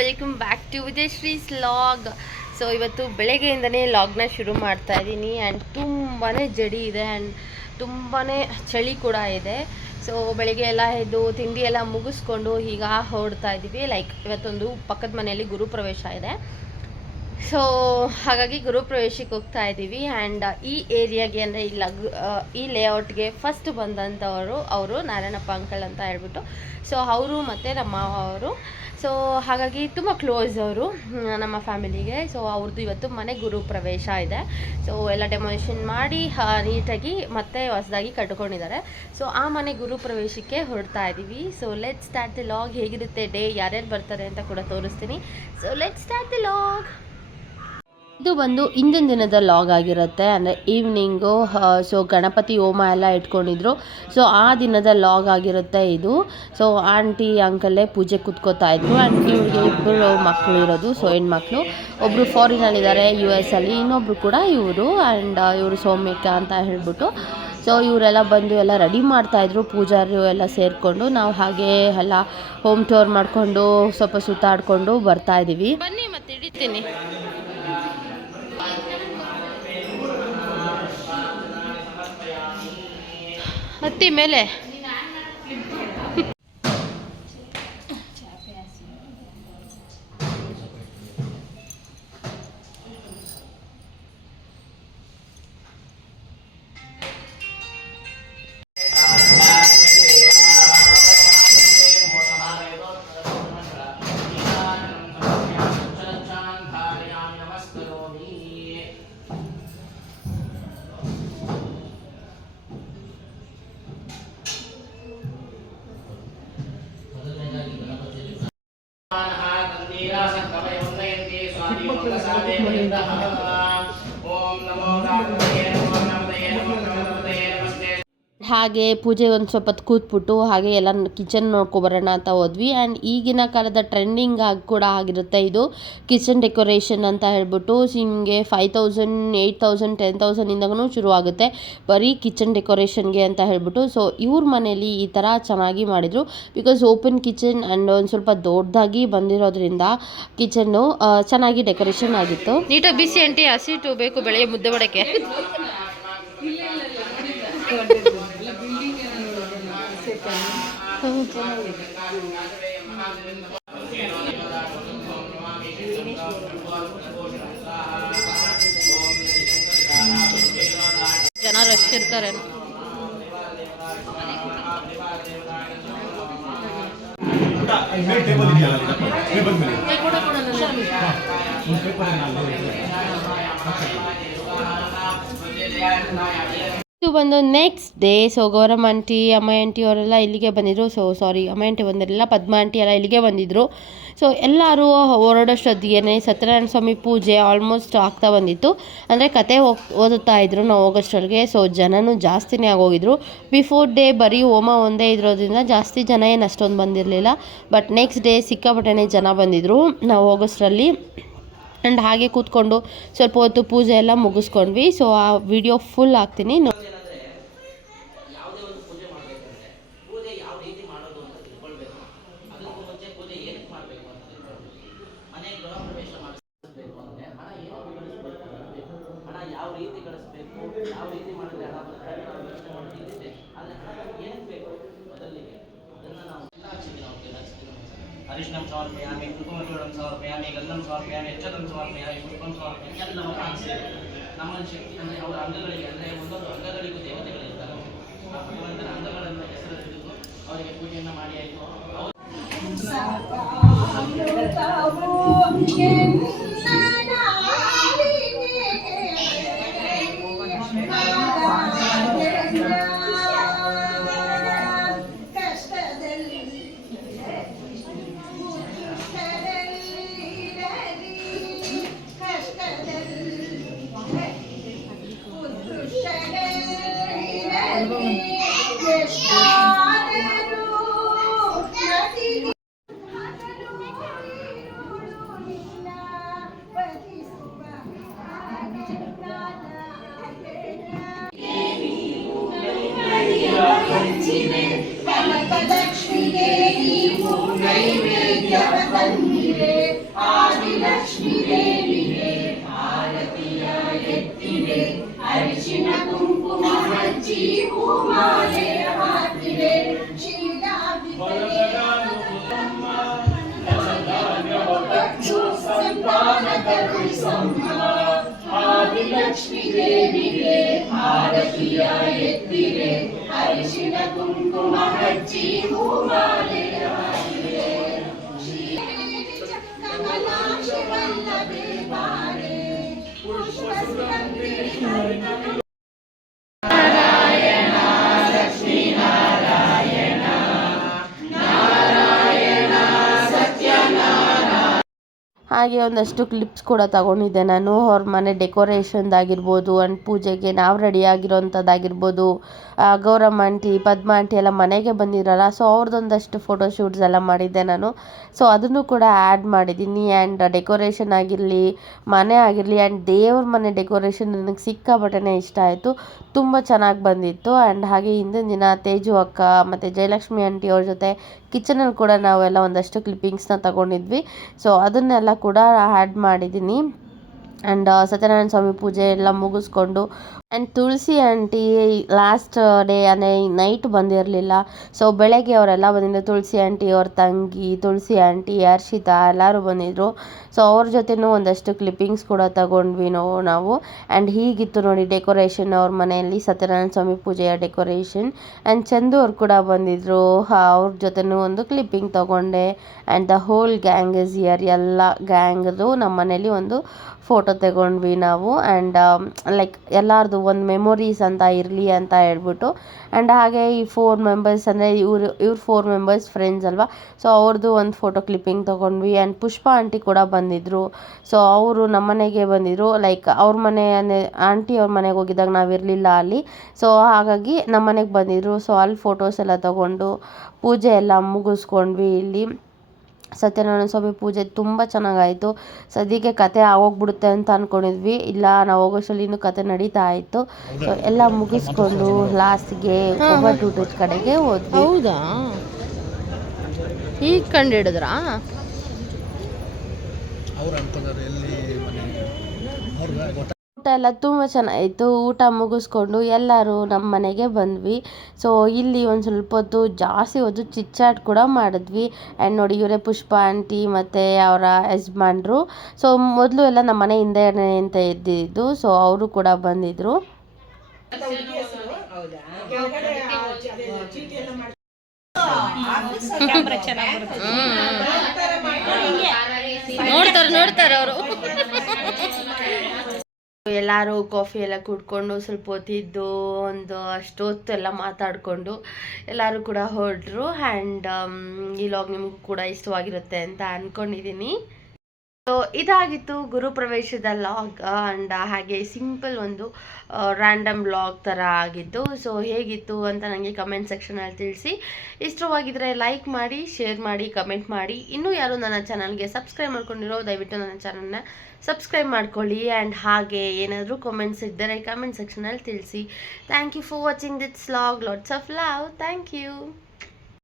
Welcome back to Vijayashree's vlog. So ಇವತ್ತು ಬೆಳಗ್ಗೆಯಿಂದನೇ ಲಾಗ್ನ ಶುರು ಮಾಡ್ತಾ ಇದ್ದೀನಿ. ಆ್ಯಂಡ್ ತುಂಬಾ ಜಡಿ ಇದೆ ಆ್ಯಂಡ್ ತುಂಬಾ ಚಳಿ ಕೂಡ ಇದೆ. ಸೊ ಬೆಳಗ್ಗೆ ಎಲ್ಲ ಎದ್ದು ತಿಂಡಿ ಎಲ್ಲ ಮುಗಿಸ್ಕೊಂಡು ಈಗ ಹೊರಡ್ತಾ ಇದ್ದೀವಿ. ಲೈಕ್ ಇವತ್ತೊಂದು ಪಕ್ಕದ ಮನೆಯಲ್ಲಿ ಗುರುಪ್ರವೇಶ ಇದೆ. ಸೊ ಹಾಗಾಗಿ ಗುರುಪ್ರವೇಶಕ್ಕೆ ಹೋಗ್ತಾ ಇದ್ದೀವಿ. ಆ್ಯಂಡ್ ಈ ಏರಿಯಾಗೆ ಅಂದರೆ ಈ ಲೇಔಟ್ಗೆ ಫಸ್ಟ್ ಬಂದಂಥವರು ಅವರು ನಾರಾಯಣಪ್ಪ ಅಂಕಲ್ ಅಂತ ಹೇಳ್ಬಿಟ್ಟು. ಸೊ ಅವರು ಮತ್ತು ನಮ್ಮ ಮಾವ ಅವರು. ಸೊ ಹಾಗಾಗಿ ತುಂಬ ಕ್ಲೋಸ್ ಅವರು ನಮ್ಮ ಫ್ಯಾಮಿಲಿಗೆ. ಸೊ ಅವ್ರದ್ದು ಇವತ್ತು ಮನೆ ಗುರುಪ್ರವೇಶ ಇದೆ. ಸೊ ಎಲ್ಲ ಡೆಮೊಲೇಷನ್ ಮಾಡಿ ನೀಟಾಗಿ ಮತ್ತೆ ಹೊಸದಾಗಿ ಕಟ್ಕೊಂಡಿದ್ದಾರೆ. ಸೊ ಆ ಮನೆ ಗುರುಪ್ರವೇಶಕ್ಕೆ ಹೊರಡ್ತಾ ಇದ್ದೀವಿ. So let start the log. ಹೇಗಿರುತ್ತೆ ಡೇ, ಯಾರ್ಯಾರು ಬರ್ತಾರೆ ಅಂತ ಕೂಡ ತೋರಿಸ್ತೀನಿ. So let start the log. ಇದು ಬಂದು ಹಿಂದಿನ ದಿನದ ಲಾಗ್ ಆಗಿರುತ್ತೆ, ಅಂದರೆ ಈವ್ನಿಂಗು. ಸೊ ಗಣಪತಿ ಹೋಮ ಎಲ್ಲ ಇಟ್ಕೊಂಡಿದ್ರು. ಸೊ ಆ ದಿನದ ಲಾಗ್ ಆಗಿರುತ್ತೆ ಇದು. ಸೊ ಆಂಟಿ ಅಂಕಲ್ಲೇ ಪೂಜೆ ಕೂತ್ಕೋತಾ ಇದ್ರು. ಆ್ಯಂಡ್ ಇವ್ರಿಗೆ ಇಬ್ಬರು ಮಕ್ಕಳು ಇರೋದು. ಸೊ ಹೆಣ್ಮಕ್ಳು ಒಬ್ಬರು ಫಾರಿನಲ್ಲಿದ್ದಾರೆ, US ಅಲ್ಲಿ. ಇನ್ನೊಬ್ರು ಕೂಡ ಇವರು. ಆ್ಯಂಡ್ ಇವರು ಸೌಮ್ಯಕ್ಕ ಅಂತ ಹೇಳ್ಬಿಟ್ಟು. ಸೊ ಇವರೆಲ್ಲ ಬಂದು ಎಲ್ಲ ರೆಡಿ ಮಾಡ್ತಾಯಿದ್ರು, ಪೂಜಾರಿ ಎಲ್ಲ ಸೇರಿಕೊಂಡು. ನಾವು ಹಾಗೆ ಎಲ್ಲ ಹೋಮ್ ಟೂರ್ ಮಾಡಿಕೊಂಡು ಸ್ವಲ್ಪ ಸುತ್ತಾಡಿಕೊಂಡು ಬರ್ತಾಯಿದ್ದೀವಿ. ಬನ್ನಿ ಮತ್ತೆ ಹಿಡಿತೀನಿ. ಹತ್ತಿ ಮೇಲೆ ಹಾಗೆ ಪೂಜೆ ಒಂದು ಸ್ವಲ್ಪ ಹೊತ್ತು ಕೂತ್ಬಿಟ್ಟು ಹಾಗೆ ಎಲ್ಲ ಕಿಚನ್ ನೋಡ್ಕೊಬರೋಣ ಅಂತ ಹೋದ್ವಿ. ಆ್ಯಂಡ್ ಈಗಿನ ಕಾಲದ ಟ್ರೆಂಡಿಂಗ್ ಆಗಿ ಕೂಡ ಆಗಿರುತ್ತೆ ಇದು ಕಿಚನ್ ಡೆಕೋರೇಷನ್ ಅಂತ ಹೇಳ್ಬಿಟ್ಟು. ನಿಮಗೆ 5000, 8000, 10,000 ಇಂದನೂ ಶುರು ಆಗುತ್ತೆ ಬರೀ ಕಿಚನ್ ಡೆಕೋರೇಷನ್ಗೆ ಅಂತ ಹೇಳ್ಬಿಟ್ಟು. ಸೊ ಇವ್ರ ಮನೇಲಿ ಈ ಥರ ಚೆನ್ನಾಗಿ ಮಾಡಿದರು. ಬಿಕಾಸ್ ಓಪನ್ ಕಿಚನ್ ಆ್ಯಂಡ್ ಒಂದು ಸ್ವಲ್ಪ ದೊಡ್ಡದಾಗಿ ಬಂದಿರೋದ್ರಿಂದ ಕಿಚನ್ನು ಚೆನ್ನಾಗಿ ಡೆಕೋರೇಷನ್ ಆಗಿತ್ತು. ನೀಟಾಗಿ ಬಿಸಿ ಅಂಟಿ ಹಸಿಟ್ಟು ಬೇಕು ಬೆಳಗ್ಗೆ ಮುದ್ದೆ ಮಾಡೋಕ್ಕೆ. ಜನ ರಶ್ ಇರ್ತಾರೆ. ಇದು ಬಂದು next day. So Gauramma aunty, ಅಮ್ಮ ಆಂಟಿ ಅವರೆಲ್ಲ ಇಲ್ಲಿಗೆ ಬಂದಿದ್ರು. ಅಮ್ಮ ಆಂಟಿ ಬಂದಿರಲಿಲ್ಲ, ಪದ್ಮ ಆಂಟಿ ಎಲ್ಲ ಇಲ್ಲಿಗೆ ಬಂದಿದ್ದರು. ಸೊ ಎಲ್ಲರೂ ಹೊರಡೋಷ್ಟೊತ್ತಿಗೆ ಸತ್ಯನಾರಾಯಣ ಸ್ವಾಮಿ ಪೂಜೆ ಆಲ್ಮೋಸ್ಟ್ ಆಗ್ತಾ ಬಂದಿತ್ತು. ಅಂದರೆ ಕತೆ ಓದುತ್ತಾ ಇದ್ರು ನಾವು ಹೋಗೋಷ್ಟೊಳಗೆ. ಸೊ ಜನನೂ ಜಾಸ್ತಿನೇ ಆಗೋಗಿದ್ರು. ಬಿಫೋರ್ ಡೇ ಬರೀ ಹೋಮ ಒಂದೇ ಇರೋದ್ರಿಂದ ಜಾಸ್ತಿ ಜನ ಏನು ಅಷ್ಟೊಂದು ಬಂದಿರಲಿಲ್ಲ. ಬಟ್ ನೆಕ್ಸ್ಟ್ ಡೇ ಸಿಕ್ಕಾಪಟ್ಟೆ ಜನ ಬಂದಿದ್ದರು ನಾವು ಹೋಗೋಷ್ಟರಲ್ಲಿ. ಆ್ಯಂಡ್ ಹಾಗೆ ಕೂತ್ಕೊಂಡು ಸ್ವಲ್ಪ ಹೊತ್ತು ಪೂಜೆ ಎಲ್ಲ ಮುಗಿಸ್ಕೊಂಡ್ವಿ. ಸೊ ಆ ವಿಡಿಯೋ ಫುಲ್ ಹಾಕ್ತೀನಿ. ಅರಿಶಿಣಂ ಸಮರ್ಪಯಾಮಿ, ಕುಂಕುಮಚೂರ್ಣಂ ಸಮರ್ಪಯಾಮಿ, ಗಂಧಂ ಸಮರ್ಪಯಾಮಿ, ಅಕ್ಷತಂ ಸಮರ್ಪಯಾಮಿ, ಪುಷ್ಪಂ ಸಮರ್ಪಯಾಮಿ. ಎಲ್ಲವೂ ಕಾಣಿಸ್ತೇವೆ. ನಮ್ಮ ಶಕ್ತಿ ಅಂದರೆ ಅವರ ಅಂಗಗಳಿಗೆ, ಅಂದರೆ ಒಂದೊಂದು ಅಂಗಗಳಿಗೂ ದೇವತೆಗಳಿರ್ತಾರೆ. ಆ ಭಗವಂತನ ಅಂಗಗಳನ್ನು ಹೆಸರು ಹಿಡಿದು ಅವರಿಗೆ ಪೂಜೆಯನ್ನು ಮಾಡಿ ಆಯಿತು. ಲಕ್ಷ್ಮಿಗೆ ನೀವು ನೈವೇದ್ಯ ತಂದಿರೆ ಆದಿಲಕ್ಷ್ಮಿ ದೇವಿಗೆ ಭಾರತೀಯ ಎತ್ತಿದೆ ಅರಿಶಿನ ಕುಂಕುಮ ಹಚ್ಚಿ ಹೂಮಾಲೆಯ ಹಾಕಿದೆ ಸಂತಾನ ಕರುಣಿಸಮ್ಮ ಆದಿಲಕ್ಷ್ಮಿ ದೇವಿಗೆ ಭಾರತೀಯ ಎತ್ತಿದೆ ಅರಿಶಿನ ಕುಂಕುಮ ಹಚ್ಚಿ ಹೂಮಾಲೆಯ ಹಾಕಿದೆ ಕಮಲಾಕ್ಷವಲ್ಲದೆ ಬಾರೆ ಪುಷ್ಪಸುಗಂಧಿ ನಾರಾಯಣ ಲಕ್ಷ್ಮೀ ನಾರಾಯಣ ನಾರಾಯಣ ಸತ್ಯನಾರಾಯಣ. ಹಾಗೆ ಒಂದಷ್ಟು ಕ್ಲಿಪ್ಸ್ ಕೂಡ ತಗೊಂಡಿದ್ದೆ ನಾನು. ಅವ್ರ ಮನೆ ಡೆಕೋರೇಷನ್ದಾಗಿರ್ಬೋದು ಆ್ಯಂಡ್ ಪೂಜೆಗೆ ನಾವು ರೆಡಿ ಆಗಿರೋಂಥದ್ದಾಗಿರ್ಬೋದು. ಗೌರಮ್ಮ ಆಂಟಿ, ಪದ್ಮ ಆಂಟಿ ಎಲ್ಲ ಮನೆಗೆ ಬಂದಿರಲ್ಲ, ಸೊ ಅವ್ರದ್ದೊಂದಷ್ಟು ಫೋಟೋಶೂಟ್ಸ್ ಎಲ್ಲ ಮಾಡಿದ್ದೆ ನಾನು. ಸೊ ಅದನ್ನು ಕೂಡ ಆ್ಯಡ್ ಮಾಡಿದ್ದೀನಿ. ಆ್ಯಂಡ್ ಡೆಕೋರೇಷನ್ ಆಗಿರಲಿ, ಮನೆ ಆಗಿರಲಿ, ಆ್ಯಂಡ್ ದೇವ್ರ ಮನೆ ಡೆಕೋರೇಷನ್ ನನಗೆ ಸಿಕ್ಕಾಪಟ್ಟೆ ಇಷ್ಟ ಆಯಿತು. ತುಂಬ ಚೆನ್ನಾಗಿ ಬಂದಿತ್ತು. ಆ್ಯಂಡ್ ಹಾಗೆ ಹಿಂದಿನ ದಿನ ತೇಜು ಅಕ್ಕ ಮತ್ತು ಜಯಲಕ್ಷ್ಮಿ ಆಂಟಿ ಅವ್ರ ಜೊತೆ ಕಿಚನಲ್ಲಿ ಕೂಡ ನಾವೆಲ್ಲ ಒಂದಷ್ಟು ಕ್ಲಿಪ್ಪಿಂಗ್ಸ್ನ ತಗೊಂಡಿದ್ವಿ. ಸೊ ಅದನ್ನೆಲ್ಲ ಕೂಡ ಆ್ಯಡ್ ಮಾಡಿದ್ದೀನಿ. ಆ್ಯಂಡ್ ಸತ್ಯನಾರಾಯಣ ಸ್ವಾಮಿ ಪೂಜೆ ಎಲ್ಲ ಮುಗಿಸ್ಕೊಂಡು and Tulasi aunty last day ಅಂದರೆ ನೈಟ್ ಬಂದಿರಲಿಲ್ಲ. ಸೊ ಬೆಳಗ್ಗೆ ಅವರೆಲ್ಲ ಬಂದಿದ್ದರು. ತುಳಸಿ ಆಂಟಿ, ಅವ್ರ ತಂಗಿ, ತುಳಸಿ ಆಂಟಿ, ಹರ್ಷಿತಾ ಎಲ್ಲರೂ ಬಂದಿದ್ದರು. ಸೊ ಅವ್ರ ಜೊತೆನೂ ಒಂದಷ್ಟು ಕ್ಲಿಪ್ಪಿಂಗ್ಸ್ ಕೂಡ ತಗೊಂಡ್ವಿ ನಾವು. ಆ್ಯಂಡ್ ಹೀಗಿತ್ತು ನೋಡಿ ಡೆಕೋರೇಷನ್ ಅವ್ರ ಮನೆಯಲ್ಲಿ, ಸತ್ಯನಾರಾಯಣ ಸ್ವಾಮಿ ಪೂಜೆಯ ಡೆಕೋರೇಷನ್. ಆ್ಯಂಡ್ ಚಂದು ಅವ್ರು ಕೂಡ ಬಂದಿದ್ದರು. ಅವ್ರ ಜೊತೆನೂ ಒಂದು ಕ್ಲಿಪ್ಪಿಂಗ್ ತೊಗೊಂಡೆ. And the whole gang is here. ಎಲ್ಲ ಗ್ಯಾಂಗ್ದು ನಮ್ಮ ಮನೇಲಿ ಒಂದು ಫೋಟೋ ತಗೊಂಡ್ವಿ ನಾವು. ಆ್ಯಂಡ್ ಲೈಕ್ ಎಲ್ಲರದು ಒಂದು ಮೆಮೊರೀಸ್ ಅಂತ ಇರಲಿ ಅಂತ ಹೇಳ್ಬಿಟ್ಟು. ಆ್ಯಂಡ್ ಹಾಗೆ ಈ 4 ಮೆಂಬರ್ಸ್ ಅಂದರೆ ಇವ್ರು 4 ಮೆಂಬರ್ಸ್ ಫ್ರೆಂಡ್ಸ್ ಅಲ್ವಾ, ಸೊ ಅವ್ರದ್ದು ಒಂದು ಫೋಟೋ ಕ್ಲಿಪ್ಪಿಂಗ್ ತೊಗೊಂಡ್ವಿ. ಆ್ಯಂಡ್ ಪುಷ್ಪ ಆಂಟಿ ಕೂಡ ಬಂದಿದ್ದರು. ಸೊ ಅವರು ನಮ್ಮ ಮನೆಗೆ ಬಂದಿದ್ದರು. ಲೈಕ್ ಅವ್ರ ಮನೆ ಆಂಟಿ ಅವ್ರ ಮನೆಗೆ ಹೋಗಿದ್ದಾಗ ನಾವಿರಲಿಲ್ಲ ಅಲ್ಲಿ. ಸೊ ಹಾಗಾಗಿ ನಮ್ಮ ಮನೆಗೆ ಬಂದಿದ್ದರು. ಸೊ ಅಲ್ಲಿ ಫೋಟೋಸ್ ಎಲ್ಲ ತೊಗೊಂಡು ಪೂಜೆ ಎಲ್ಲ ಮುಗಿಸ್ಕೊಂಡ್ವಿ. ಇಲ್ಲಿ ಸತ್ಯನಾರಾಯಣ ಸ್ವಾಮಿ ಪೂಜೆ ತುಂಬ ಚೆನ್ನಾಗಾಯಿತು. ಸದ್ಯಕ್ಕೆ ಕತೆ ಆಗೋಗ್ಬಿಡುತ್ತೆ ಅಂತ ಅಂದ್ಕೊಂಡಿದ್ವಿ. ಇಲ್ಲ, ನಾವು ಹೋಗೋಷ್ಟರಲ್ಲಿ ಇನ್ನೂ ಕತೆ ನಡೀತಾ ಇತ್ತು. ಸೊ ಎಲ್ಲ ಮುಗಿಸ್ಕೊಂಡು ಲಾಸ್ಟ್ಗೆ ಒಬ್ಬಟ್ಟು ಕಡೆಗೆ ಹೋದ್ವಿ. ಹೌದಾ, ಈಗ ಕಂಡು ಹಿಡಿದ್ರಾ? ಊಟ ಎಲ್ಲ ತುಂಬ ಚೆನ್ನಾಗಿತ್ತು. ಊಟ ಮುಗಿಸ್ಕೊಂಡು ಎಲ್ಲರೂ ನಮ್ಮ ಮನೆಗೆ ಬಂದ್ವಿ. ಸೊ ಇಲ್ಲಿ ಒಂದು ಸ್ವಲ್ಪ ಹೊತ್ತು ಜಾಸ್ತಿ ಹೊತ್ತು ಚಿಟ್ಚಾಟ್ ಕೂಡ ಮಾಡಿದ್ವಿ. ಆ್ಯಂಡ್ ನೋಡಿ ಇವರೇ ಪುಷ್ಪ ಆಂಟಿ ಮತ್ತು ಅವರ ಯಜಮಾನ್ರು. ಸೊ ಮೊದಲು ಎಲ್ಲ ನಮ್ಮ ಮನೆ ಹಿಂದೆ ಅಂತ ಇದ್ದಿದ್ದು. ಸೊ ಅವರು ಕೂಡ ಬಂದಿದ್ದರು. ನೋಡ್ತಾರೆ ಅವರು. ಎಲ್ಲರೂ ಕಾಫಿ ಎಲ್ಲ ಕುಡ್ಕೊಂಡು ಸ್ವಲ್ಪ ಹೊತ್ತಿದ್ದು ಒಂದು ಅಷ್ಟೊತ್ತು ಎಲ್ಲ ಮಾತಾಡಿಕೊಂಡು ಎಲ್ಲರೂ ಕೂಡ ಹೊರಟ್ರು. ಆ್ಯಂಡ್ ಈ ಲಾಗ್ ನಿಮಗೂ ಕೂಡ ಇಷ್ಟವಾಗಿರುತ್ತೆ ಅಂತ ಅಂದ್ಕೊಂಡಿದ್ದೀನಿ. ಸೊ ಇದಾಗಿತ್ತು ಗುರುಪ್ರವೇಶದ ಲಾಗ್. ಆ್ಯಂಡ್ ಹಾಗೆ ಸಿಂಪಲ್ ಒಂದು ರ್ಯಾಂಡಮ್ ಲಾಗ್ ಥರ ಆಗಿತ್ತು. ಸೊ ಹೇಗಿತ್ತು ಅಂತ ನನಗೆ ಕಮೆಂಟ್ ಸೆಕ್ಷನಲ್ಲಿ ತಿಳಿಸಿ. ಇಷ್ಟವಾಗಿದ್ದರೆ ಲೈಕ್ ಮಾಡಿ, ಶೇರ್ ಮಾಡಿ, ಕಮೆಂಟ್ ಮಾಡಿ. ಇನ್ನೂ ಯಾರು ನನ್ನ ಚಾನಲ್ಗೆ ಸಬ್ಸ್ಕ್ರೈಬ್ ಮಾಡ್ಕೊಂಡಿರೋ ದಯವಿಟ್ಟು ನನ್ನ ಚಾನಲ್ನ ಸಬ್ಸ್ಕ್ರೈಬ್ ಮಾಡ್ಕೊಳ್ಳಿ. ಆ್ಯಂಡ್ ಹಾಗೆ ಏನಾದರೂ ಕಾಮೆಂಟ್ಸ್ ಇದ್ದರೆ ಕಮೆಂಟ್ ಸೆಕ್ಷನಲ್ಲಿ ತಿಳಿಸಿ. Thank you for watching this log. Lots of love. Thank you.